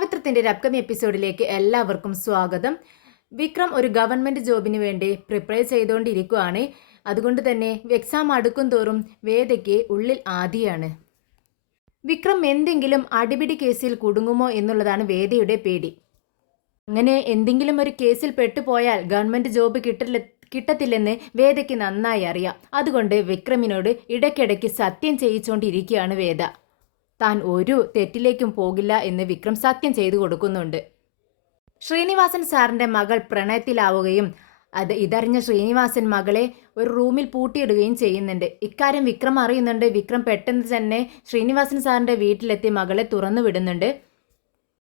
പവിത്രത്തിൻ്റെ ഒരു അപ്കമിങ് എപ്പിസോഡിലേക്ക് എല്ലാവർക്കും സ്വാഗതം. വിക്രം ഒരു ഗവൺമെൻറ് ജോബിന് വേണ്ടി പ്രിപ്പയർ ചെയ്തുകൊണ്ടിരിക്കുകയാണ്. അതുകൊണ്ട് തന്നെ എക്സാം അടുക്കും തോറും വേദയ്ക്ക് ഉള്ളിൽ ആദിയാണ്. വിക്രം എന്തെങ്കിലും അടിപിടി കേസിൽ കുടുങ്ങുമോ എന്നുള്ളതാണ് വേദയുടെ പേടി. അങ്ങനെ എന്തെങ്കിലും ഒരു കേസിൽ പെട്ടുപോയാൽ ഗവൺമെൻറ് ജോബ് കിട്ടത്തില്ലെന്ന് വേദയ്ക്ക് നന്നായി അറിയാം. അതുകൊണ്ട് വിക്രമിനോട് ഇടയ്ക്കിടയ്ക്ക് സത്യം ചെയ്യിച്ചുകൊണ്ടിരിക്കുകയാണ് വേദ. താൻ ഒരു തെറ്റിലേക്കും പോകില്ല എന്ന് വിക്രം സത്യം ചെയ്തു കൊടുക്കുന്നുണ്ട്. ശ്രീനിവാസൻ സാറിൻ്റെ മകൾ പ്രണയത്തിലാവുകയും ഇതറിഞ്ഞ ശ്രീനിവാസൻ മകളെ ഒരു റൂമിൽ പൂട്ടിയിടുകയും ചെയ്യുന്നുണ്ട്. ഇക്കാര്യം വിക്രം അറിയുന്നുണ്ട്. വിക്രം പെട്ടെന്ന് തന്നെ ശ്രീനിവാസൻ സാറിൻ്റെ വീട്ടിലെത്തി മകളെ തുറന്നു വിടുന്നുണ്ട്.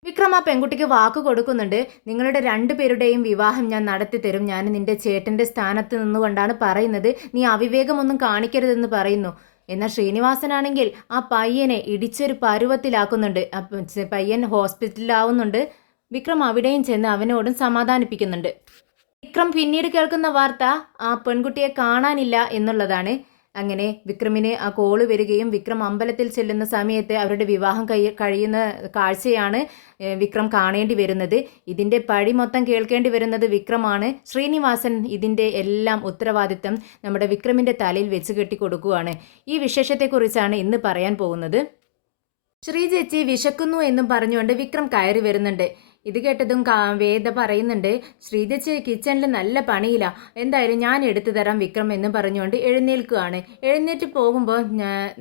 വിക്രം ആ പെൺകുട്ടിക്ക് വാക്ക് കൊടുക്കുന്നുണ്ട്. നിങ്ങളുടെ രണ്ടുപേരുടെയും വിവാഹം ഞാൻ നടത്തി തരും. ഞാൻ നിന്റെ ചേട്ടൻ്റെ സ്ഥാനത്ത് നിന്നുകൊണ്ടാണ് പറയുന്നത്. നീ അവിവേകമൊന്നും കാണിക്കരുതെന്ന് പറയുന്നു. എന്നാൽ ശ്രീനിവാസനാണെങ്കിൽ ആ പയ്യനെ ഇടിച്ചൊരു പരുവത്തിലാക്കുന്നുണ്ട്. പയ്യൻ ഹോസ്പിറ്റലിലാവുന്നുണ്ട്. വിക്രം അവിടെയും ചെന്ന് അവനോടും സമാധാനിപ്പിക്കുന്നുണ്ട്. വിക്രം പിന്നീട് കേൾക്കുന്ന വാർത്ത ആ പെൺകുട്ടിയെ കാണാനില്ല എന്നുള്ളതാണ്. അങ്ങനെ വിക്രമിന് ആ കോള് വരികയും വിക്രം അമ്പലത്തിൽ ചെല്ലുന്ന സമയത്ത് അവരുടെ വിവാഹം കഴിയുന്ന കാഴ്ചയാണ് വിക്രം കാണേണ്ടി വരുന്നത്. ഇതിൻ്റെ പഴി മൊത്തം കേൾക്കേണ്ടി വരുന്നത് വിക്രമാണ്. ശ്രീനിവാസൻ ഇതിൻ്റെ എല്ലാം ഉത്തരവാദിത്തം നമ്മുടെ വിക്രമിൻ്റെ തലയിൽ വെച്ച് കെട്ടി കൊടുക്കുകയാണ്. ഈ വിശേഷത്തെക്കുറിച്ചാണ് ഇന്ന് പറയാൻ പോകുന്നത്. ശ്രീചേച്ചി വിശക്കുന്നു എന്നും പറഞ്ഞുകൊണ്ട് വിക്രം കയറി വരുന്നുണ്ട്. ഇത് കേട്ടതും വേദ പറയുന്നുണ്ട്, ശ്രീചേച്ചി കിച്ചണിൽ നല്ല പണിയില്ല, എന്തായാലും ഞാൻ എടുത്തു തരാം വിക്രം എന്ന് പറഞ്ഞുകൊണ്ട് എഴുന്നേൽക്കുകയാണ്. എഴുന്നേറ്റ് പോകുമ്പോൾ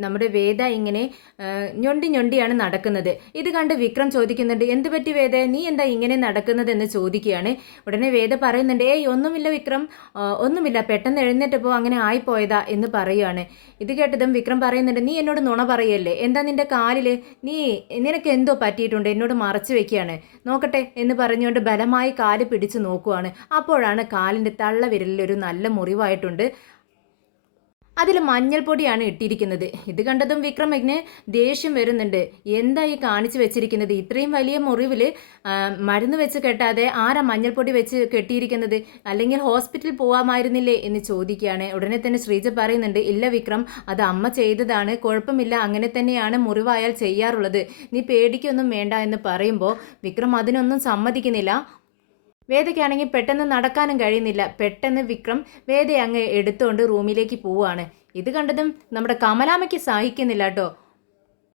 നമ്മുടെ വേദ ഇങ്ങനെ ഞൊണ്ടിയാണ് നടക്കുന്നത്. ഇത് കണ്ട് വിക്രം ചോദിക്കുന്നുണ്ട്, എന്ത് പറ്റി വേദ, നീ എന്താ ഇങ്ങനെ നടക്കുന്നത് എന്ന് ചോദിക്കുകയാണ്. ഉടനെ വേദ പറയുന്നുണ്ട്, ഏയ് ഒന്നുമില്ല വിക്രം, ഒന്നുമില്ല, പെട്ടെന്ന് എഴുന്നേറ്റപ്പോൾ അങ്ങനെ ആയിപ്പോയതാ എന്ന് പറയുകയാണ്. ഇത് കേട്ടതും വിക്രം പറയുന്നുണ്ട്, നീ എന്നോട് നുണ പറയല്ലേ, എന്താ നിന്റെ കാലിൽ നിനക്ക് എന്തോ പറ്റിയിട്ടുണ്ട്, എന്നോട് മറച്ചു വെക്കുകയാണ്, നോക്കട്ടെ എന്ന് പറഞ്ഞുകൊണ്ട് ബലമായി കാല് പിടിച്ചു നോക്കുവാണ്. അപ്പോഴാണ് കാലിൻ്റെ തള്ളവിരലിൽ ഒരു നല്ല മുറിവായിട്ടുണ്ട്. അതിൽ മഞ്ഞൾപ്പൊടിയാണ് ഇട്ടിരിക്കുന്നത്. ഇത് കണ്ടതും വിക്രമിന് ദേഷ്യം വരുന്നുണ്ട്. എന്താ ഈ കാണിച്ചു വെച്ചിരിക്കുന്നത്? ഇത്രയും വലിയ മുറിവിൽ മരുന്ന് വെച്ച് കെട്ടാതെ ആരാ മഞ്ഞൾപ്പൊടി വെച്ച് കെട്ടിയിരിക്കുന്നത്? അല്ലെങ്കിൽ ഹോസ്പിറ്റലിൽ പോവാമായിരുന്നില്ലേ എന്ന് ചോദിക്കുകയാണ്. ഉടനെ തന്നെ ശ്രീജ പറയുന്നുണ്ട്, ഇല്ല വിക്രം, അത് അമ്മ ചെയ്തതാണ്, കുഴപ്പമില്ല, അങ്ങനെ തന്നെയാണ് മുറിവായാൽ ചെയ്യാറുള്ളത്, നീ പേടിക്കൊന്നും വേണ്ട എന്ന് പറയുമ്പോൾ വിക്രം അതിനൊന്നും സമ്മതിക്കുന്നില്ല. വേദയ്ക്കാണെങ്കിൽ പെട്ടെന്ന് നടക്കാനും കഴിയുന്നില്ല. പെട്ടെന്ന് വിക്രം വേദയെ അങ്ങ് എടുത്തുകൊണ്ട് റൂമിലേക്ക് പോവുകയാണ്. ഇത് കണ്ടതും നമ്മുടെ കമലാമ്മയ്ക്ക് സഹിക്കുന്നില്ല കേട്ടോ.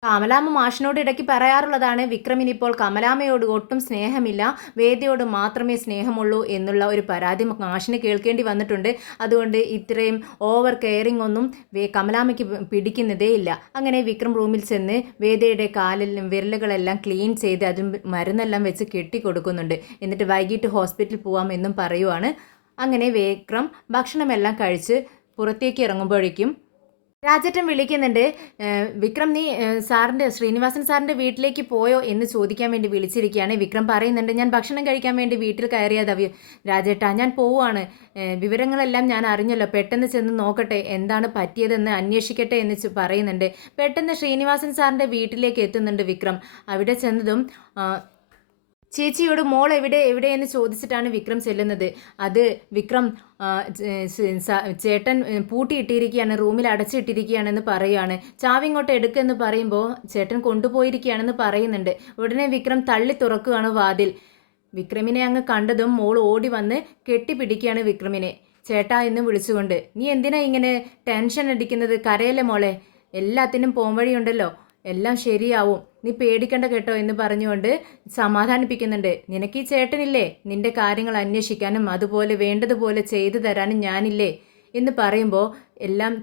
കമലാമ്മ മാഷിനോട് ഇടയ്ക്ക് പറയാറുള്ളതാണ്, വിക്രമിനിപ്പോൾ കമലാമ്മയോട് ഒട്ടും സ്നേഹമില്ല, വേദയോട് മാത്രമേ സ്നേഹമുള്ളൂ എന്നുള്ള ഒരു പരാതി മാഷിന് കേൾക്കേണ്ടി വന്നിട്ടുണ്ട്. അതുകൊണ്ട് ഇത്രയും ഓവർ കെയറിങ് ഒന്നും കമലാമ്മയ്ക്ക് പിടിക്കുന്നതേ ഇല്ല. അങ്ങനെ വിക്രം റൂമിൽ ചെന്ന് വേദയുടെ കാലിലും വിരലുകളെല്ലാം ക്ലീൻ ചെയ്ത് അതും മരുന്നെല്ലാം വെച്ച് കെട്ടി കൊടുക്കുന്നുണ്ട്. എന്നിട്ട് വൈകിട്ട് ഹോസ്പിറ്റലിൽ പോവാം എന്നും പറയുവാണ്. അങ്ങനെ വിക്രം ഭക്ഷണമെല്ലാം കഴിച്ച് പുറത്തേക്ക് ഇറങ്ങുമ്പോഴേക്കും രാജേട്ടൻ വിളിക്കുന്നുണ്ട്. വിക്രം, നീ ശ്രീനിവാസൻ സാറിൻ്റെ വീട്ടിലേക്ക് പോയോ എന്ന് ചോദിക്കാൻ വേണ്ടി വിളിച്ചിരിക്കുകയാണ്. വിക്രം പറയുന്നുണ്ട്, ഞാൻ ഭക്ഷണം കഴിക്കാൻ വേണ്ടി വീട്ടിൽ കയറിയതാ രാജേട്ടാ, ഞാൻ പോവുകയാണ്, വിവരങ്ങളെല്ലാം ഞാൻ അറിഞ്ഞല്ലോ, പെട്ടെന്ന് ചെന്ന് നോക്കട്ടെ, എന്താണ് പറ്റിയതെന്ന് അന്വേഷിക്കട്ടെ എന്ന് പറയുന്നുണ്ട്. പെട്ടെന്ന് ശ്രീനിവാസൻ സാറിൻ്റെ വീട്ടിലേക്ക് എത്തുന്നുണ്ട് വിക്രം. അവിടെ ചെന്നതും ചേച്ചിയോട് മോൾ എവിടെയെന്ന് ചോദിച്ചിട്ടാണ് വിക്രം ചെല്ലുന്നത്. അത് വിക്രം ചേട്ടൻ പൂട്ടിയിട്ടിരിക്കുകയാണ്, റൂമിൽ അടച്ചിട്ടിരിക്കുകയാണെന്ന് പറയുകയാണ്. ചാവി ഇങ്ങോട്ട് എടുക്കുമെന്ന് പറയുമ്പോൾ ചേട്ടൻ കൊണ്ടുപോയിരിക്കുകയാണെന്ന് പറയുന്നുണ്ട്. ഉടനെ വിക്രം തള്ളി തുറക്കുകയാണ് വാതിൽ. വിക്രമിനെ അങ്ങ് കണ്ടതും മോൾ ഓടി വന്ന് കെട്ടിപ്പിടിക്കുകയാണ് വിക്രമിനെ, ചേട്ടാ എന്ന് വിളിച്ചുകൊണ്ട്. നീ എന്തിനാ ഇങ്ങനെ ടെൻഷൻ അടിക്കുന്നത്? കരയല്ലേ മോളെ, എല്ലാത്തിനും പോംവഴിയുണ്ടല്ലോ, എല്ലാം ശരിയാവും, നീ പേടിക്കണ്ട കേട്ടോ എന്ന് പറഞ്ഞുകൊണ്ട് സമാധാനിപ്പിക്കുന്നുണ്ട്. നിനക്ക് ഈ ചേട്ടനില്ലേ, നിന്റെ കാര്യങ്ങൾ അന്വേഷിക്കാനും അതുപോലെ വേണ്ടതുപോലെ ചെയ്തു തരാനും ഞാനില്ലേ എന്ന് പറയുമ്പോൾ എല്ലാം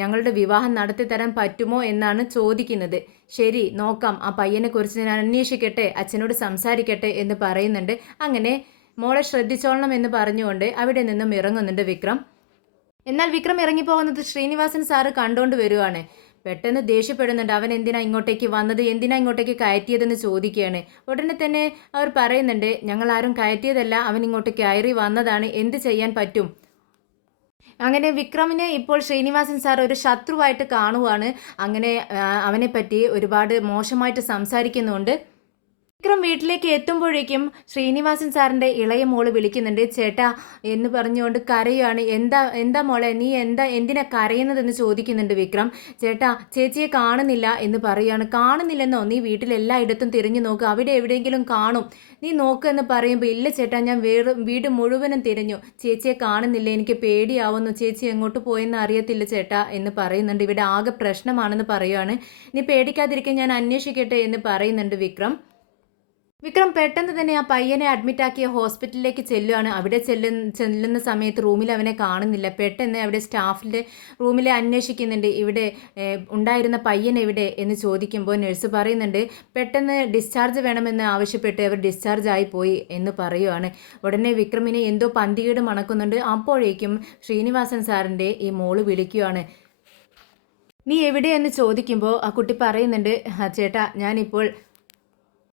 ഞങ്ങളുടെ വിവാഹം നടത്തി തരാൻ പറ്റുമോ എന്നാണ് ചോദിക്കുന്നത്. ശരി, നോക്കാം, ആ പയ്യനെക്കുറിച്ച് ഞാൻ അന്വേഷിക്കട്ടെ, അച്ഛനോട് സംസാരിക്കട്ടെ എന്ന് പറയുന്നുണ്ട്. അങ്ങനെ മോളെ ശ്രദ്ധിച്ചോളണം എന്ന് പറഞ്ഞുകൊണ്ട് അവിടെ നിന്നും ഇറങ്ങുന്നുണ്ട് വിക്രം. എന്നാൽ വിക്രം ഇറങ്ങിപ്പോകുന്നത് ശ്രീനിവാസൻ സാറ് കണ്ടുകൊണ്ട് വരുവാണ്. പെട്ടെന്ന് ദേഷ്യപ്പെടുന്നുണ്ട്. അവൻ എന്തിനാ ഇങ്ങോട്ടേക്ക് വന്നത്, എന്തിനാ ഇങ്ങോട്ടേക്ക് കയറ്റിയതെന്ന് ചോദിക്കുകയാണ്. ഉടനെ തന്നെ അവർ പറയുന്നുണ്ട്, ഞങ്ങൾ ആരും കയറ്റിയതല്ല, അവൻ ഇങ്ങോട്ട് കയറി വന്നതാണ്, എന്ത് ചെയ്യാൻ പറ്റും? അങ്ങനെ വിക്രമിനെ ഇപ്പോൾ ശ്രീനിവാസൻ സാർ ഒരു ശത്രുവായിട്ട് കാണുവാണ്. അങ്ങനെ അവനെ പറ്റി ഒരുപാട് മോശമായിട്ട് സംസാരിക്കുന്നുണ്ട്. വിക്രം വീട്ടിലേക്ക് എത്തുമ്പോഴേക്കും ശ്രീനിവാസൻ സാറിൻ്റെ ഇളയ മോള് വിളിക്കുന്നുണ്ട്. ചേട്ടാ എന്ന് പറഞ്ഞുകൊണ്ട് കരയുകയാണ്. എന്താ എന്താ മോളെ, നീ എന്തിനാ കരയുന്നതെന്ന് ചോദിക്കുന്നുണ്ട് വിക്രം. ചേട്ടാ ചേച്ചിയെ കാണുന്നില്ല എന്ന് പറയുകയാണ്. കാണുന്നില്ലെന്നോ? നീ വീട്ടിലെല്ലായിടത്തും തിരിഞ്ഞു നോക്ക്, അവിടെ എവിടെയെങ്കിലും കാണും, നീ നോക്ക് എന്ന് പറയുമ്പോൾ ഇല്ല ചേട്ടാ, ഞാൻ വീട് മുഴുവനും തിരഞ്ഞു, ചേച്ചിയെ കാണുന്നില്ല, എനിക്ക് പേടിയാവുന്നു, ചേച്ചി എങ്ങോട്ട് പോയെന്ന് അറിയത്തില്ല ചേട്ടാ എന്ന് പറയുന്നുണ്ട്. ഇവിടെ ആകെ പ്രശ്നമാണെന്ന് പറയുകയാണ്. നീ പേടിക്കാതിരിക്കാൻ ഞാൻ അന്വേഷിക്കട്ടെ എന്ന് പറയുന്നുണ്ട് വിക്രം. വിക്രം പെട്ടെന്ന് തന്നെ ആ പയ്യനെ അഡ്മിറ്റാക്കിയ ഹോസ്പിറ്റലിലേക്ക് ചെല്ലുകയാണ്. അവിടെ ചെല്ലുന്ന സമയത്ത് റൂമിൽ അവനെ കാണുന്നില്ല. പെട്ടെന്ന് അവിടെ സ്റ്റാഫിൻ്റെ റൂമിൽ അന്വേഷിക്കുന്നുണ്ട്. ഇവിടെ ഉണ്ടായിരുന്ന പയ്യൻ എവിടെ എന്ന് ചോദിക്കുമ്പോൾ നഴ്സ് പറയുന്നുണ്ട് പെട്ടെന്ന് ഡിസ്ചാർജ് വേണമെന്ന് ആവശ്യപ്പെട്ട് അവർ ഡിസ്ചാർജ് ആയി പോയി എന്ന് പറയുകയാണ്. ഉടനെ വിക്രമിനെ എന്തോ പന്തികേട് മണക്കുന്നുണ്ട്. അപ്പോഴേക്കും ശ്രീനിവാസൻ സാറിൻ്റെ ഈ മോള് വിളിക്കുകയാണ്. നീ എവിടെയെന്ന് ചോദിക്കുമ്പോൾ ആ കുട്ടി പറയുന്നുണ്ട് ചേട്ടാ ഞാനിപ്പോൾ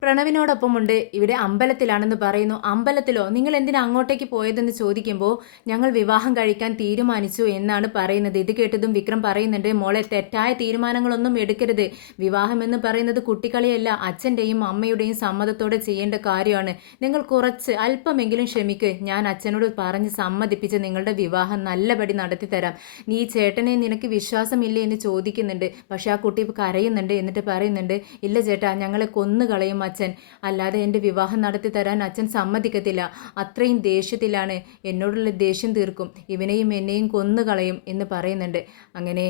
പ്രണവിനോടൊപ്പമുണ്ട്, ഇവിടെ അമ്പലത്തിലാണെന്ന് പറയുന്നു. അമ്പലത്തിലോ? നിങ്ങൾ എന്തിനാ അങ്ങോട്ടേക്ക് പോയതെന്ന് ചോദിക്കുമ്പോൾ ഞങ്ങൾ വിവാഹം കഴിക്കാൻ തീരുമാനിച്ചു എന്നാണ് പറയുന്നത്. ഇത് കേട്ടതും വിക്രം പറയുന്നുണ്ട് മോളെ തെറ്റായ തീരുമാനങ്ങളൊന്നും എടുക്കരുത്. വിവാഹം എന്ന് പറയുന്നത് കുട്ടിക്കളിയല്ല, അച്ഛൻ്റെയും അമ്മയുടെയും സമ്മതത്തോടെ ചെയ്യേണ്ട കാര്യമാണ്. നിങ്ങൾ കുറച്ച് അല്പമെങ്കിലും ക്ഷമിക്ക്, ഞാൻ അച്ഛനോട് പറഞ്ഞ് സമ്മതിപ്പിച്ച് നിങ്ങളുടെ വിവാഹം നല്ലപടി നടത്തി തരാം. നീ ചേട്ടനെ നിനക്ക് വിശ്വാസമില്ലേ എന്ന് ചോദിക്കുന്നുണ്ട്. പക്ഷെ ആ കുട്ടി കരയുന്നുണ്ട്. എന്നിട്ട് പറയുന്നുണ്ട് ഇല്ല ചേട്ടാ, ഞങ്ങളെ കൊന്നുകളയും അച്ഛൻ, അല്ലാതെ എൻ്റെ വിവാഹം നടത്തി തരാൻ അച്ഛൻ സമ്മതിക്കത്തില്ല. അത്രയും ദേഷ്യത്തിലാണ്, എന്നോടുള്ള ദേഷ്യം തീർക്കും, ഇവനെയും എന്നെയും കൊന്നുകളയും എന്ന് പറയുന്നുണ്ട്. അങ്ങനെ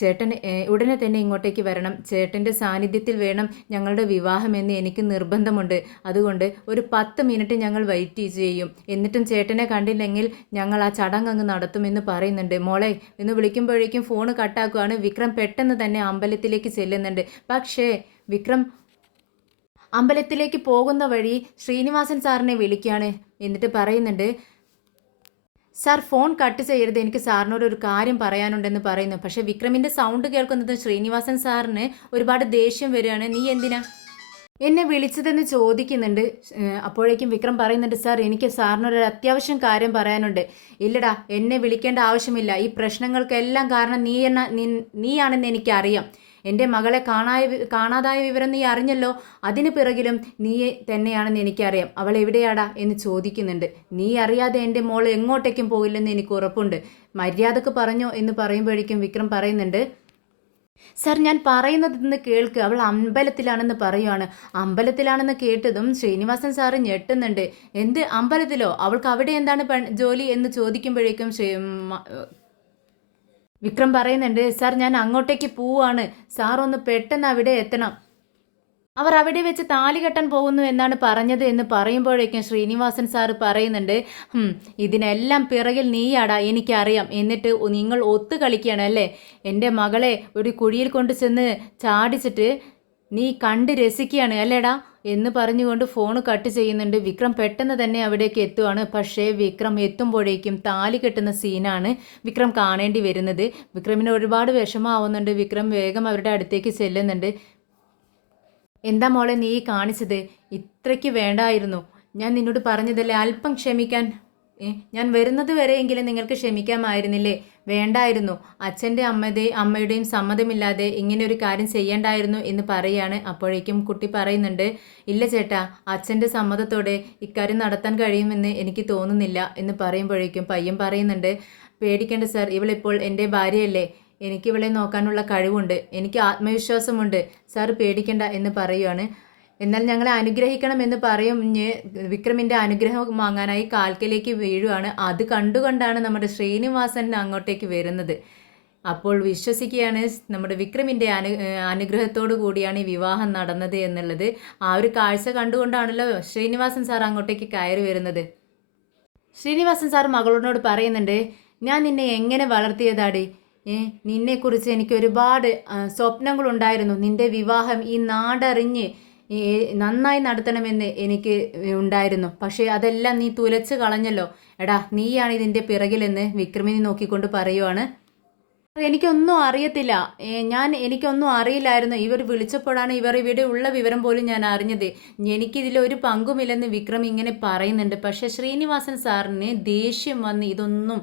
ചേട്ടൻ ഉടനെ തന്നെ ഇങ്ങോട്ടേക്ക് വരണം, ചേട്ടൻ്റെ സാന്നിധ്യത്തിൽ വേണം ഞങ്ങളുടെ വിവാഹമെന്ന് എനിക്ക് നിർബന്ധമുണ്ട്. അതുകൊണ്ട് ഒരു 10 മിനിറ്റ് ഞങ്ങൾ വെയിറ്റ് ചെയ്യും, എന്നിട്ടും ചേട്ടനെ കണ്ടില്ലെങ്കിൽ ഞങ്ങൾ ആ ചടങ്ങ് അങ്ങ് നടത്തുമെന്ന് പറയുന്നുണ്ട്. മോളെ എന്ന് വിളിക്കുമ്പോഴേക്കും ഫോൺ കട്ടാക്കുകയാണ്. വിക്രം പെട്ടെന്ന് തന്നെ അമ്പലത്തിലേക്ക് ചെല്ലുന്നുണ്ട്. പക്ഷേ വിക്രം അമ്പലത്തിലേക്ക് പോകുന്ന വഴി ശ്രീനിവാസൻ സാറിനെ വിളിക്കുകയാണ്. എന്നിട്ട് പറയുന്നുണ്ട് സാർ ഫോൺ കട്ട് ചെയ്യരുത്, എനിക്ക് സാറിനോട് ഒരു കാര്യം പറയാനുണ്ടെന്ന് പറയുന്നു. പക്ഷേ വിക്രമിൻ്റെ സൗണ്ട് കേൾക്കുന്നത് ശ്രീനിവാസൻ സാറിന് ഒരുപാട് ദേഷ്യം വരികയാണ്. നീ എന്തിനാ എന്നെ വിളിച്ചതെന്ന് ചോദിക്കുന്നുണ്ട്. അപ്പോഴേക്കും വിക്രം പറയുന്നുണ്ട് സാർ എനിക്ക് സാറിനൊരു അത്യാവശ്യം കാര്യം പറയാനുണ്ട്. ഇല്ലടാ, എന്നെ വിളിക്കേണ്ട ആവശ്യമില്ല, ഈ പ്രശ്നങ്ങൾക്കെല്ലാം കാരണം നീയാണെന്ന് എനിക്കറിയാം. എൻ്റെ മകളെ കാണാതായ വിവരം നീ അറിഞ്ഞല്ലോ, അതിന് പിറകിലും നീ തന്നെയാണെന്ന് എനിക്കറിയാം. അവൾ എവിടെയാടാ എന്ന് ചോദിക്കുന്നുണ്ട്. നീ അറിയാതെ എൻ്റെ മോൾ എങ്ങോട്ടേക്കും പോയില്ലെന്ന് എനിക്ക് ഉറപ്പുണ്ട്, മര്യാദക്ക് പറഞ്ഞോ എന്ന് പറയുമ്പോഴേക്കും വിക്രം പറയുന്നുണ്ട് സാർ ഞാൻ പറയുന്നതെന്ന് കേൾക്ക്, അവൾ അമ്പലത്തിലാണെന്ന് പറയുവാണ്. അമ്പലത്തിലാണെന്ന് കേട്ടതും ശ്രീനിവാസൻ സാറ് ഞെട്ടുന്നുണ്ട്. എന്ത് അമ്പലത്തിലോ? അവൾക്ക് അവിടെ എന്താണ് ജോലി എന്ന് ചോദിക്കുമ്പോഴേക്കും വിക്രം പറയുന്നുണ്ട് സാർ ഞാൻ അങ്ങോട്ടേക്ക് പോവാണ്, സാർ ഒന്ന് പെട്ടെന്ന് അവിടെ എത്തണം, അവർ അവിടെ വെച്ച് താലി കെട്ടാൻ പോകുന്നു എന്നാണ് പറഞ്ഞത് എന്ന് പറയുമ്പോഴേക്കും ശ്രീനിവാസൻ സാറ് പറയുന്നുണ്ട് ഇതിനെല്ലാം പിറകിൽ നീയാടാ, എനിക്കറിയാം, എന്നിട്ട് നിങ്ങൾ ഒത്തു കളിക്കുകയാണ് അല്ലേ, എൻ്റെ മകളെ ഒരു കുഴിയിൽ കൊണ്ട് ചെന്ന് ചാടിച്ചിട്ട് നീ കണ്ട് രസിക്കുകയാണ് അല്ലേടാ എന്ന് പറഞ്ഞുകൊണ്ട് ഫോൺ കട്ട് ചെയ്യുന്നുണ്ട്. വിക്രം പെട്ടെന്ന് തന്നെ അവിടേക്ക് എത്തുവാണ്. പക്ഷേ വിക്രം എത്തുമ്പോഴേക്കും താലി കെട്ടുന്ന സീനാണ് വിക്രം കാണേണ്ടി വരുന്നത്. വിക്രമിന് ഒരുപാട് വിഷമമാവുന്നുണ്ട്. വിക്രം വേഗം അവരുടെ അടുത്തേക്ക് ചെല്ലുന്നുണ്ട്. എന്താ മോളെ നീ കാണിച്ചത്? ഇത്രയ്ക്ക് വേണ്ടായിരുന്നു, ഞാൻ നിന്നോട് പറഞ്ഞതല്ലേ അല്പം ക്ഷമിക്കാൻ, ഞാൻ വരുന്നത് വരെയെങ്കിലും നിങ്ങൾക്ക് ക്ഷമിക്കാമായിരുന്നില്ലേ? വേണ്ടായിരുന്നു, അച്ഛൻ്റെ അമ്മയുടെയും സമ്മതമില്ലാതെ ഇങ്ങനെ ഒരു കാര്യം ചെയ്യേണ്ടായിരുന്നു എന്ന് പറയുകയാണ്. അപ്പോഴേക്കും കുട്ടി പറയുന്നുണ്ട് ഇല്ല ചേട്ടാ, അച്ഛൻ്റെ സമ്മതത്തോടെ ഇക്കാര്യം നടത്താൻ കഴിയുമെന്ന് എനിക്ക് തോന്നുന്നില്ല എന്ന് പറയുമ്പോഴേക്കും പയ്യൻ പറയുന്നുണ്ട് പേടിക്കേണ്ട സാർ, ഇവളിപ്പോൾ എൻ്റെ ഭാര്യയല്ലേ, എനിക്കിവളെ നോക്കാനുള്ള കഴിവുണ്ട്, എനിക്ക് ആത്മവിശ്വാസമുണ്ട്, സാർ പേടിക്കേണ്ട എന്ന് പറയുകയാണ്. എന്നാൽ ഞങ്ങളെ അനുഗ്രഹിക്കണം എന്ന് പറഞ്ഞ് വിക്രമിൻ്റെ അനുഗ്രഹം വാങ്ങാനായി കാൽക്കലേക്ക് വീഴുവാണ്. അത് കണ്ടുകൊണ്ടാണ് നമ്മുടെ ശ്രീനിവാസൻ അങ്ങോട്ടേക്ക് വരുന്നത്. അപ്പോൾ വിശ്വസിക്കുകയാണ് നമ്മുടെ വിക്രമിൻ്റെ അനുഗ്രഹത്തോടു കൂടിയാണ് ഈ വിവാഹം നടന്നത് എന്നുള്ളത്. ആ ഒരു കാഴ്ച കണ്ടുകൊണ്ടാണല്ലോ ശ്രീനിവാസൻ സാർ അങ്ങോട്ടേക്ക് കയറി വരുന്നത്. ശ്രീനിവാസൻ സാർ മകളോട് പറയുന്നുണ്ട് ഞാൻ നിന്നെ എങ്ങനെ വളർത്തിയതാടി, നിന്നെക്കുറിച്ച് എനിക്ക് ഒരുപാട് സ്വപ്നങ്ങളുണ്ടായിരുന്നു, നിന്റെ വിവാഹം ഈ നാടറിഞ്ഞ് നന്നായി നടത്തണമെന്ന് എനിക്ക് ഉണ്ടായിരുന്നു, പക്ഷേ അതെല്ലാം നീ തുലച്ച് കളഞ്ഞല്ലോ. എടാ നീയാണ് ഇതിൻ്റെ പിറകിലെന്ന് വിക്രമിനെ നോക്കിക്കൊണ്ട് പറയുവാണ്. എനിക്കൊന്നും അറിയത്തില്ല, എനിക്കൊന്നും അറിയില്ലായിരുന്നു, ഇവർ വിളിച്ചപ്പോഴാണ് ഇവർ ഇവിടെ ഉള്ള വിവരം പോലും ഞാൻ അറിഞ്ഞത്, എനിക്കിതിലൊരു പങ്കുമില്ലെന്ന് വിക്രം ഇങ്ങനെ പറയുന്നുണ്ട്. പക്ഷേ ശ്രീനിവാസൻ സാറിന് ദേഷ്യം വന്ന് ഇതൊന്നും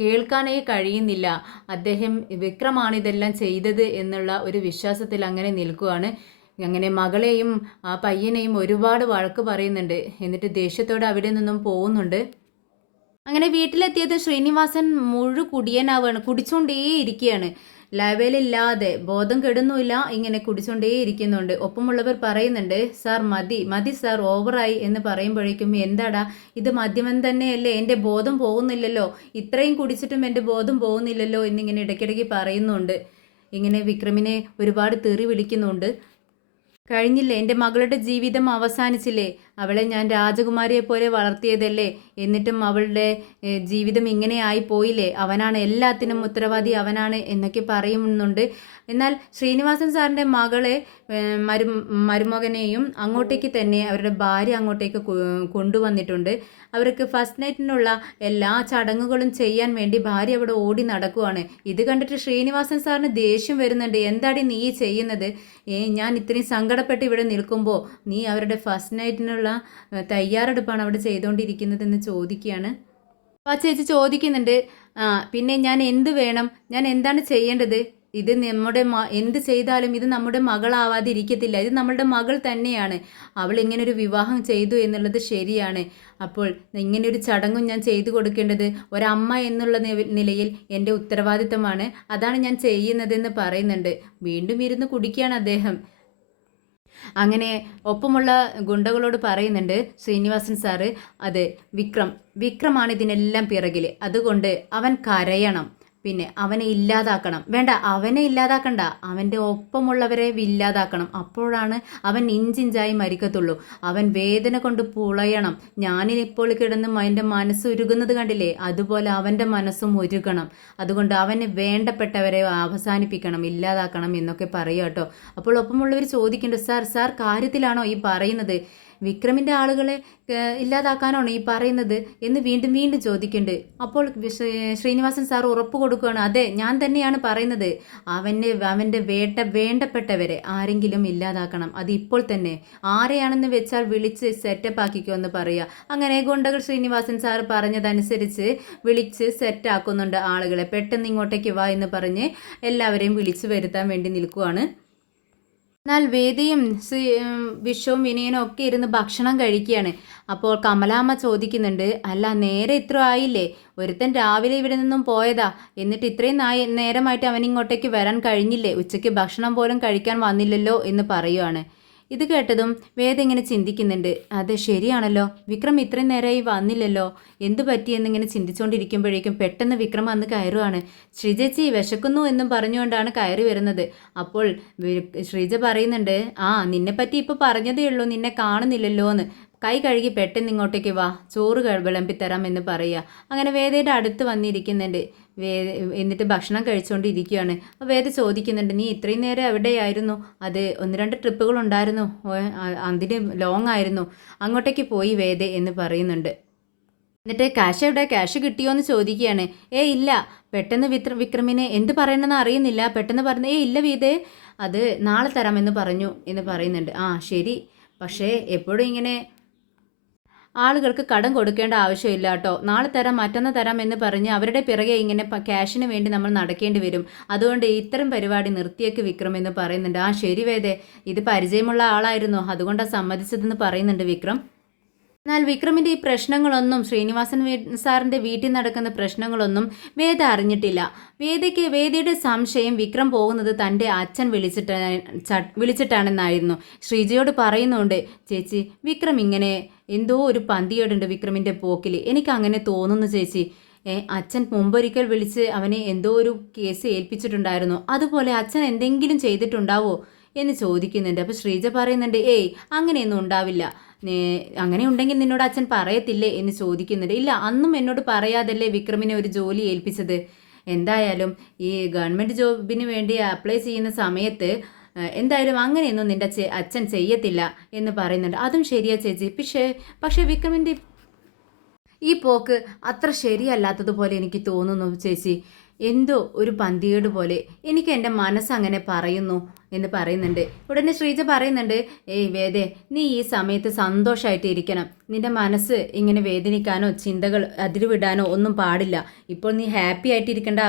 കേൾക്കാനേ കഴിയുന്നില്ല. അദ്ദേഹം വിക്രമാണ് ഇതെല്ലാം ചെയ്തത് എന്നുള്ള ഒരു വിശ്വാസത്തിൽ അങ്ങനെ നിൽക്കുകയാണ്. അങ്ങനെ മകളെയും ആ പയ്യനെയും ഒരുപാട് വഴക്ക് പറയുന്നുണ്ട്. എന്നിട്ട് ദേഷ്യത്തോടെ അവിടെ നിന്നും പോകുന്നുണ്ട്. അങ്ങനെ വീട്ടിലെത്തിയത് ശ്രീനിവാസൻ കുടിയനാവാണ്. കുടിച്ചുകൊണ്ടേയിരിക്കുകയാണ്. ലെവലില്ലാതെ ബോധം കെടുന്നുമില്ല, ഇങ്ങനെ കുടിച്ചുകൊണ്ടേയിരിക്കുന്നുണ്ട്. ഒപ്പമുള്ളവർ പറയുന്നുണ്ട്, സാർ മതി മതി സാർ, ഓവറായി എന്ന് പറയുമ്പോഴേക്കും, എന്താടാ ഇത് മദ്യമം തന്നെയല്ലേ, എൻ്റെ ബോധം പോകുന്നില്ലല്ലോ, ഇത്രയും കുടിച്ചിട്ടും എൻ്റെ ബോധം പോകുന്നില്ലല്ലോ എന്നിങ്ങനെ ഇടയ്ക്കിടയ്ക്ക് പറയുന്നുണ്ട്. ഇങ്ങനെ വിക്രമിനെ ഒരുപാട് തെറി വിളിക്കുന്നുണ്ട്. കഴിഞ്ഞില്ലേ, എൻ്റെ മകളുടെ ജീവിതം അവസാനിച്ചില്ലേ, അവളെ ഞാൻ രാജകുമാരിയെ പോലെ വളർത്തിയതല്ലേ, എന്നിട്ടും അവളുടെ ജീവിതം ഇങ്ങനെ ആയി പോയില്ലേ, അവനാണ് എല്ലാത്തിനും ഉത്തരവാദി, അവനാണ് എന്നൊക്കെ പറയുന്നുണ്ട്. എന്നാൽ ശ്രീനിവാസൻ സാറിൻ്റെ മകളെ മരുമകനെയും അങ്ങോട്ടേക്ക് തന്നെ അവരുടെ ഭാര്യ അങ്ങോട്ടേക്ക് കൊണ്ടുവന്നിട്ടുണ്ട്. അവർക്ക് ഫസ്റ്റ് നൈറ്റിനുള്ള എല്ലാ ചടങ്ങുകളും ചെയ്യാൻ വേണ്ടി ഭാര്യ അവിടെ ഓടി നടക്കുവാണ്. ഇത് കണ്ടിട്ട് ശ്രീനിവാസൻ സാറിന് ദേഷ്യം വരുന്നുണ്ട്. എന്താടി നീ ചെയ്യുന്നത്? ഞാൻ ഇത്രയും സങ്കടപ്പെട്ട് ഇവിടെ നിൽക്കുമ്പോൾ നീ അവരുടെ ഫസ്റ്റ് നൈറ്റിനുള്ള തയ്യാറെടുപ്പാണ് അവിടെ ചെയ്തുകൊണ്ടിരിക്കുന്നതെന്ന് ചോദിക്കുകയാണ്. അപ്പോൾ ആ ചേച്ചി ചോദിക്കുന്നുണ്ട്, പിന്നെ ഞാൻ എന്ത് വേണം, ഞാൻ എന്താണ് ചെയ്യേണ്ടത്? ഇത് നമ്മുടെ എന്ത് ചെയ്താലും ഇത് നമ്മുടെ മകളാവാതെ ഇരിക്കത്തില്ല, ഇത് നമ്മളുടെ മകൾ തന്നെയാണ്. അവൾ ഇങ്ങനൊരു വിവാഹം ചെയ്തു എന്നുള്ളത് ശരിയാണ്. അപ്പോൾ ഇങ്ങനെയൊരു ചടങ്ങും ഞാൻ ചെയ്തു കൊടുക്കേണ്ടത് ഒരമ്മ എന്നുള്ള നിലയിൽ എൻ്റെ ഉത്തരവാദിത്തമാണ്. അതാണ് ഞാൻ ചെയ്യുന്നതെന്ന് പറയുന്നുണ്ട്. വീണ്ടും ഇരുന്ന് കുടിക്കുകയാണ് അദ്ദേഹം. അങ്ങനെ ഒപ്പമുള്ള ഗുണ്ടകളോട് പറയുന്നുണ്ട് ശ്രീനിവാസൻ സാറ്, അത് വിക്രമാണ് ഇതിനെല്ലാം പിറകിൽ, അതുകൊണ്ട് അവൻ കരയണം, പിന്നെ അവനെ ഇല്ലാതാക്കണം. വേണ്ട, അവനെ ഇല്ലാതാക്കണ്ട, അവൻ്റെ ഒപ്പമുള്ളവരെ ഇല്ലാതാക്കണം. അപ്പോഴാണ് അവൻ ഇഞ്ചിഞ്ചായി മരിക്കത്തുള്ളൂ. അവൻ വേദന കൊണ്ട് പുളയണം. ഞാനിപ്പോൾ കിടന്ന് എൻ്റെ മനസ്സ് ഉരുകുന്നത് കണ്ടില്ലേ, അതുപോലെ അവൻ്റെ മനസ്സും ഉരുകണം. അതുകൊണ്ട് അവന് വേണ്ടപ്പെട്ടവരെ അവസാനിപ്പിക്കണം, ഇല്ലാതാക്കണം എന്നൊക്കെ പറയുക കേട്ടോ. അപ്പോൾ ഒപ്പമുള്ളവർ ചോദിക്കുന്നുണ്ട്, സാർ കാര്യത്തിലാണോ ഈ പറയുന്നത്? വിക്രമിൻ്റെ ആളുകളെ ഇല്ലാതാക്കാനാണോ ഈ പറയുന്നത് എന്ന് വീണ്ടും വീണ്ടും ചോദിക്കുന്നുണ്ട്. അപ്പോൾ ശ്രീനിവാസൻ സാർ ഉറപ്പ് കൊടുക്കുകയാണ്, അതെ ഞാൻ തന്നെയാണ് പറയുന്നത്. അവൻ്റെ വേണ്ടപ്പെട്ടവരെ ആരെങ്കിലും ഇല്ലാതാക്കണം, അത് ഇപ്പോൾ തന്നെ. ആരെയാണെന്ന് വെച്ചാൽ വിളിച്ച് സെറ്റപ്പ് ആക്കിക്കോ എന്ന് പറയുക. അങ്ങനെ ഗുണ്ടകൾ ശ്രീനിവാസൻ സാർ പറഞ്ഞതനുസരിച്ച് വിളിച്ച് സെറ്റാക്കുന്നുണ്ട് ആളുകളെ. പെട്ടെന്ന് ഇങ്ങോട്ടേക്ക് വാ എന്ന് പറഞ്ഞ് എല്ലാവരെയും വിളിച്ചു വരുത്താൻ വേണ്ടി നിൽക്കുവാണ്. എന്നാൽ വേദിയും വിശ്വവും വിനയനും ഒക്കെ ഇരുന്ന് ഭക്ഷണം കഴിക്കുകയാണ്. അപ്പോൾ കമലാമ്മ ചോദിക്കുന്നുണ്ട്, അല്ല നേരെ ഇത്ര ആയില്ലേ, ഒരുത്തൻ രാവിലെ ഇവിടെ നിന്നും പോയതാ, എന്നിട്ട് ഇത്രയും നേരമായിട്ട് അവനിങ്ങോട്ടേക്ക് വരാൻ കഴിഞ്ഞില്ലേ, ഉച്ചയ്ക്ക് ഭക്ഷണം പോലും കഴിക്കാൻ വന്നില്ലല്ലോ എന്ന് പറയുവാണ്. ഇത് കേട്ടതും വേദ ഇങ്ങനെ ചിന്തിക്കുന്നുണ്ട്, അതെ ശരിയാണല്ലോ, വിക്രം ഇത്രയും നേരമായി വന്നില്ലല്ലോ, എന്തു പറ്റിയെന്നിങ്ങനെ ചിന്തിച്ചുകൊണ്ടിരിക്കുമ്പോഴേക്കും പെട്ടെന്ന് വിക്രം വന്ന് കയറുവാണ്. ശ്രീജേച്ചി വിശക്കുന്നു എന്നും പറഞ്ഞുകൊണ്ടാണ് കയറി വരുന്നത്. അപ്പോൾ ശ്രീജ പറയുന്നുണ്ട്, നിന്നെപ്പറ്റി ഇപ്പോൾ പറഞ്ഞതേ ഉള്ളൂ, നിന്നെ കാണുന്നില്ലല്ലോ എന്ന്. കൈ കഴുകി പെട്ടെന്ന് ഇങ്ങോട്ടേക്ക് വാ, ചോറ് വിളമ്പിത്തരാം എന്ന് പറയുക. അങ്ങനെ വേദയുടെ അടുത്ത് വന്നിരിക്കുന്നുണ്ട്. എന്നിട്ട് ഭക്ഷണം കഴിച്ചുകൊണ്ടിരിക്കുകയാണ്. വേദ ചോദിക്കുന്നുണ്ട്, നീ ഇത്രയും നേരം എവിടെയായിരുന്നു? അത് 1-2 ട്രിപ്പുകൾ ഉണ്ടായിരുന്നു, അതിന് ലോങ് ആയിരുന്നു, അങ്ങോട്ടേക്ക് പോയി വേദ എന്ന് പറയുന്നുണ്ട്. എന്നിട്ട് ക്യാഷ് കിട്ടിയോ എന്ന് ചോദിക്കുകയാണ്. ഇല്ല. പെട്ടെന്ന് വിക്രമിനെ എന്ത് പറയണമെന്ന് അറിയുന്നില്ല, പെട്ടെന്ന് പറഞ്ഞു, ഇല്ല വീതേ, അത് നാളെ തരാമെന്ന് പറഞ്ഞു എന്ന് പറയുന്നുണ്ട്. ശരി, പക്ഷേ എപ്പോഴും ഇങ്ങനെ ആളുകൾക്ക് കടം കൊടുക്കേണ്ട ആവശ്യമില്ല കേട്ടോ, നാളെ തരാം മറ്റന്നാൾ തരാം എന്ന് പറഞ്ഞ് അവരുടെ പിറകെ ഇങ്ങനെ ക്യാഷിന് വേണ്ടി നമ്മൾ നടക്കേണ്ടി വരും. അതുകൊണ്ട് ഇത്തരം പരിപാടി നിർത്തിയേക്ക് വിക്രം എന്ന് പറയുന്നുണ്ട്. ശരി വേദേ, ഇത് പരിചയമുള്ള ആളായിരുന്നു, അതുകൊണ്ടാണ് സമ്മതിച്ചതെന്ന് പറയുന്നുണ്ട് വിക്രം. എന്നാൽ വിക്രമിൻ്റെ ഈ പ്രശ്നങ്ങളൊന്നും, ശ്രീനിവാസൻ സാറിൻ്റെ വീട്ടിൽ നടക്കുന്ന പ്രശ്നങ്ങളൊന്നും വേദ അറിഞ്ഞിട്ടില്ല. വേദയുടെ സംശയം വിക്രം പോകുന്നത് തൻ്റെ അച്ഛൻ വിളിച്ചിട്ടാണെന്നായിരുന്നു. ശ്രീജയോട് പറയുന്നുണ്ട്, ചേച്ചി വിക്രം ഇങ്ങനെ എന്തോ ഒരു പന്തിയോടുണ്ട് വിക്രമിൻ്റെ പോക്കിൽ, എനിക്ക് അങ്ങനെ തോന്നുന്നു ചേച്ചി. അച്ഛൻ മുമ്പൊരിക്കൽ വിളിച്ച് അവനെ എന്തോ ഒരു കേസ് ഏൽപ്പിച്ചിട്ടുണ്ടായിരുന്നു, അതുപോലെ അച്ഛൻ എന്തെങ്കിലും ചെയ്തിട്ടുണ്ടാവോ എന്ന് ചോദിക്കുന്നുണ്ട്. അപ്പോൾ ശ്രീജ പറയുന്നുണ്ട്, അങ്ങനെയൊന്നും ഉണ്ടാവില്ല, അങ്ങനെ ഉണ്ടെങ്കിൽ നിന്നോട് അച്ഛൻ പറയത്തില്ലേ എന്ന് ചോദിക്കുന്നുണ്ട്. ഇല്ല, അന്നും എന്നോട് പറയാതല്ലേ വിക്രമിനെ ഒരു ജോലി ഏൽപ്പിച്ചത്. എന്തായാലും ഈ ഗവൺമെൻറ് ജോബിന് വേണ്ടി അപ്ലൈ ചെയ്യുന്ന സമയത്ത് എന്തായാലും അങ്ങനെയൊന്നും നിൻ്റെ അച്ഛൻ ചെയ്യത്തില്ല എന്ന് പറയുന്നുണ്ട്. അതും ശരിയാ ചേച്ചി, പക്ഷേ വിക്രമിൻ്റെ ഈ പോക്ക് അത്ര ശരിയല്ലാത്തതുപോലെ എനിക്ക് തോന്നുന്നു ചേച്ചി. എന്തോ ഒരു പന്തികേട് പോലെ എനിക്ക് എൻ്റെ മനസ്സങ്ങനെ പറയുന്നു എന്ന് പറയുന്നുണ്ട്. ഉടനെ ശ്രീജ പറയുന്നുണ്ട്, ഏയ് വേദേ, നീ ഈ സമയത്ത് സന്തോഷമായിട്ട് ഇരിക്കണം. നിന്റെ മനസ്സ് ഇങ്ങനെ വേദനിക്കാനോ ചിന്തകൾ അതിരുവിടാനോ ഒന്നും പാടില്ല. ഇപ്പോൾ നീ ഹാപ്പി ആയിട്ട് ഇരിക്കേണ്ട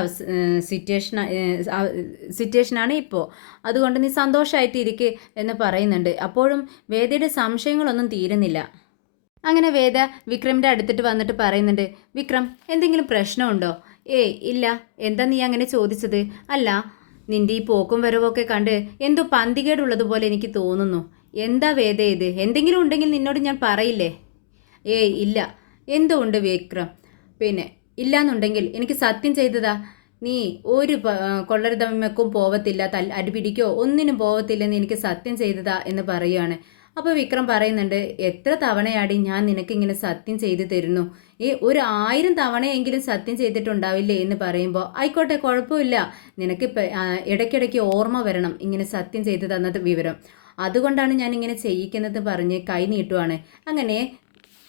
സിറ്റുവേഷനാണ് ഇപ്പോൾ. അതുകൊണ്ട് നീ സന്തോഷമായിട്ട് ഇരിക്കുക എന്ന് പറയുന്നുണ്ട്. അപ്പോഴും വേദയുടെ സംശയങ്ങളൊന്നും തീരുന്നില്ല. അങ്ങനെ വേദ വിക്രമിൻ്റെ അടുത്തിട്ട് വന്നിട്ട് പറയുന്നുണ്ട്, വിക്രം, എന്തെങ്കിലും പ്രശ്നമുണ്ടോ? ഏയ് ഇല്ല. എന്താ നീ അങ്ങനെ ചോദിച്ചത്? അല്ല, നിന്റെ ഈ പോക്കും വരവൊക്കെ കണ്ട് എന്തോ പന്തികേടുള്ളതുപോലെ എനിക്ക് തോന്നുന്നു. എന്താ വേദ ഇത്? എന്തെങ്കിലും ഉണ്ടെങ്കിൽ നിന്നോട് ഞാൻ പറയില്ലേ? ഏയ് ഇല്ല. എന്തോ ഉണ്ട് വിക്രം. പിന്നെ ഇല്ലാന്നുണ്ടെങ്കിൽ എനിക്ക് സത്യം ചെയ്തതാ, നീ ഒരു കൊള്ളരുതമ്മക്കും പോവത്തില്ല, അടിപിടിക്കോ ഒന്നിനും പോവത്തില്ലെന്ന് എനിക്ക് സത്യം ചെയ്തതാ എന്ന് പറയുകയാണ്. അപ്പോൾ വിക്രം പറയുന്നുണ്ട്, എത്ര തവണയാടി ഞാൻ നിനക്കിങ്ങനെ സത്യം ചെയ്തു തരുന്നു? ഒരു 1000 തവണയെങ്കിലും സത്യം ചെയ്തിട്ടുണ്ടാവില്ലേ എന്ന് പറയുമ്പോൾ, ആയിക്കോട്ടെ, കുഴപ്പമില്ല, നിനക്ക് ഇടയ്ക്കിടയ്ക്ക് ഓർമ്മ വരണം ഇങ്ങനെ സത്യം ചെയ്തു തന്നത് വിവരം. അതുകൊണ്ടാണ് ഞാൻ ഇങ്ങനെ ചെയ്യിക്കുന്നത് പറഞ്ഞ് കൈ നീട്ടുവാണ്. അങ്ങനെ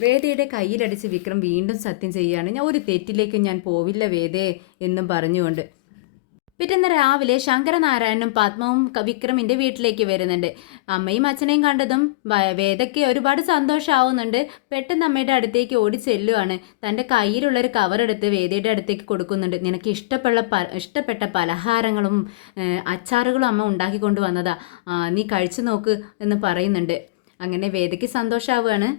വേദയുടെ കയ്യിലടിച്ച് വിക്രം വീണ്ടും സത്യം ചെയ്യുകയാണ്. ഞാൻ ഒരു തെറ്റിലേക്ക് ഞാൻ പോവില്ല വേദേ എന്നും പറഞ്ഞുകൊണ്ട്. പിറ്റേന്ന് രാവിലെ ശങ്കരനാരായണനും പത്മവും വിക്രമിൻ്റെ വീട്ടിലേക്ക് വരുന്നുണ്ട്. അമ്മയും അച്ഛനെയും കണ്ടതും വേദയ്ക്ക് ഒരുപാട് സന്തോഷമാവുന്നുണ്ട്. പെട്ടെന്ന് അമ്മയുടെ അടുത്തേക്ക് ഓടി ചെല്ലുവാണ്. തൻ്റെ കയ്യിലുള്ളൊരു കവറെടുത്ത് വേദയുടെ അടുത്തേക്ക് കൊടുക്കുന്നുണ്ട്. നിനക്ക് ഇഷ്ടപ്പെട്ട പലഹാരങ്ങളും അച്ചാറുകളും അമ്മ ഉണ്ടാക്കിക്കൊണ്ട് വന്നതാ, നീ കഴിച്ചു നോക്ക് എന്ന് പറയുന്നുണ്ട്. അങ്ങനെ വേദയ്ക്ക് സന്തോഷമാവുകയാണ്.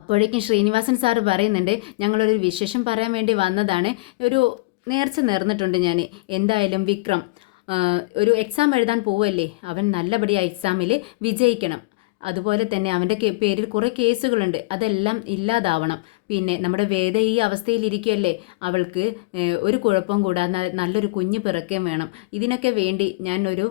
അപ്പോഴേക്കും ശ്രീനിവാസൻ സാറ് പറയുന്നുണ്ട്, ഞങ്ങളൊരു വിശേഷം പറയാൻ വേണ്ടി വന്നതാണ്. ഒരു നേർച്ച നേർന്നിട്ടുണ്ട് ഞാൻ. എന്തായാലും വിക്രം ഒരു എക്സാം എഴുതാൻ പോവല്ലേ, അവൻ നല്ലപടി ആ എക്സാമിൽ വിജയിക്കണം. അതുപോലെ തന്നെ അവൻ്റെ പേരിൽ കുറേ കേസുകളുണ്ട്, അതെല്ലാം ഇല്ലാതാവണം. പിന്നെ നമ്മുടെ വേദ ഈ അവസ്ഥയിലിരിക്കുകയല്ലേ, അവൾക്ക് ഒരു കുഴപ്പം കൂടാതെ നല്ലൊരു കുഞ്ഞ് പിറക്കുകയും വേണം. ഇതിനൊക്കെ വേണ്ടി ഞാൻ ഒരു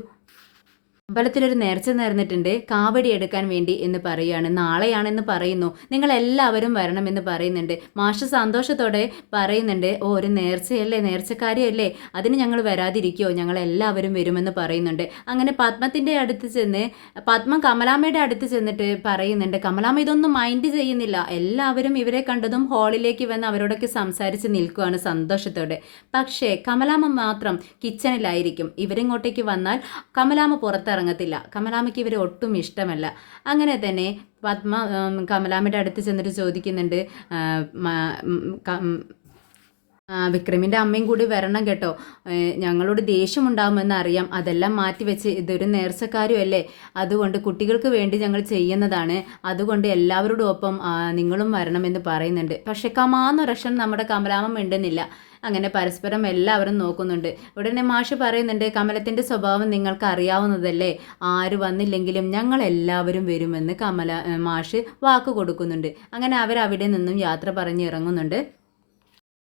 അമ്പലത്തിലൊരു നേർച്ച നേർന്നിട്ടുണ്ട്, കാവടി എടുക്കാൻ വേണ്ടി എന്ന് പറയുകയാണ്. നാളെയാണെന്ന് പറയുന്നു. നിങ്ങളെല്ലാവരും വരണമെന്ന് പറയുന്നുണ്ട്. മാഷ് സന്തോഷത്തോടെ പറയുന്നുണ്ട്, ഓ, ഒരു നേർച്ചയല്ലേ, നേർച്ചക്കാരിയല്ലേ, അതിന് ഞങ്ങൾ വരാതിരിക്കുമോ, ഞങ്ങളെല്ലാവരും വരുമെന്ന് പറയുന്നുണ്ട്. അങ്ങനെ പത്മത്തിൻ്റെ അടുത്ത് ചെന്ന് പത്മം കമലാമ്മയുടെ അടുത്ത് ചെന്നിട്ട് പറയുന്നുണ്ട്. കമലാമ്മ ഇതൊന്നും മൈൻഡ് ചെയ്യുന്നില്ല. എല്ലാവരും ഇവരെ കണ്ടതും ഹാളിലേക്ക് വന്ന് അവരോടൊക്കെ സംസാരിച്ച് നിൽക്കുകയാണ് സന്തോഷത്തോടെ. പക്ഷേ കമലാമ്മ മാത്രം കിച്ചണിലായിരിക്കും. ഇവരിങ്ങോട്ടേക്ക് വന്നാൽ കമലാമ്മ പുറത്തിറങ്ങും. കമലാമ്മയ്ക്ക് ഇവരെ ഒട്ടും ഇഷ്ടമല്ല. അങ്ങനെ തന്നെ പത്മ കമലാമ്മയുടെ അടുത്ത് ചെന്നിട്ട് ചോദിക്കുന്നുണ്ട്, വിക്രമിൻ്റെ അമ്മയും കൂടി വരണം കേട്ടോ, ഞങ്ങളോട് ദേഷ്യമുണ്ടാകുമെന്ന് അറിയാം, അതെല്ലാം മാറ്റിവെച്ച് ഇതൊരു നേർച്ചക്കാരും അല്ലേ, അതുകൊണ്ട് കുട്ടികൾക്ക് വേണ്ടി ഞങ്ങൾ ചെയ്യുന്നതാണ്, അതുകൊണ്ട് എല്ലാവരോടും ഒപ്പം നിങ്ങളും വരണമെന്ന് പറയുന്നുണ്ട്. പക്ഷെ കമാന്നൊരക്ഷം നമ്മുടെ കമലാമ്മ മിണ്ടുന്നില്ല. അങ്ങനെ പരസ്പരം എല്ലാവരും നോക്കുന്നുണ്ട്. ഉടനെ മാഷ് പറയുന്നുണ്ട്, കമലത്തിൻ്റെ സ്വഭാവം നിങ്ങൾക്ക് അറിയാവുന്നതല്ലേ, ആര് വന്നില്ലെങ്കിലും ഞങ്ങളെല്ലാവരും വരുമെന്ന് മാഷ് വാക്ക് കൊടുക്കുന്നുണ്ട്. അങ്ങനെ അവരവിടെ നിന്നും യാത്ര പറഞ്ഞ് ഇറങ്ങുന്നുണ്ട്.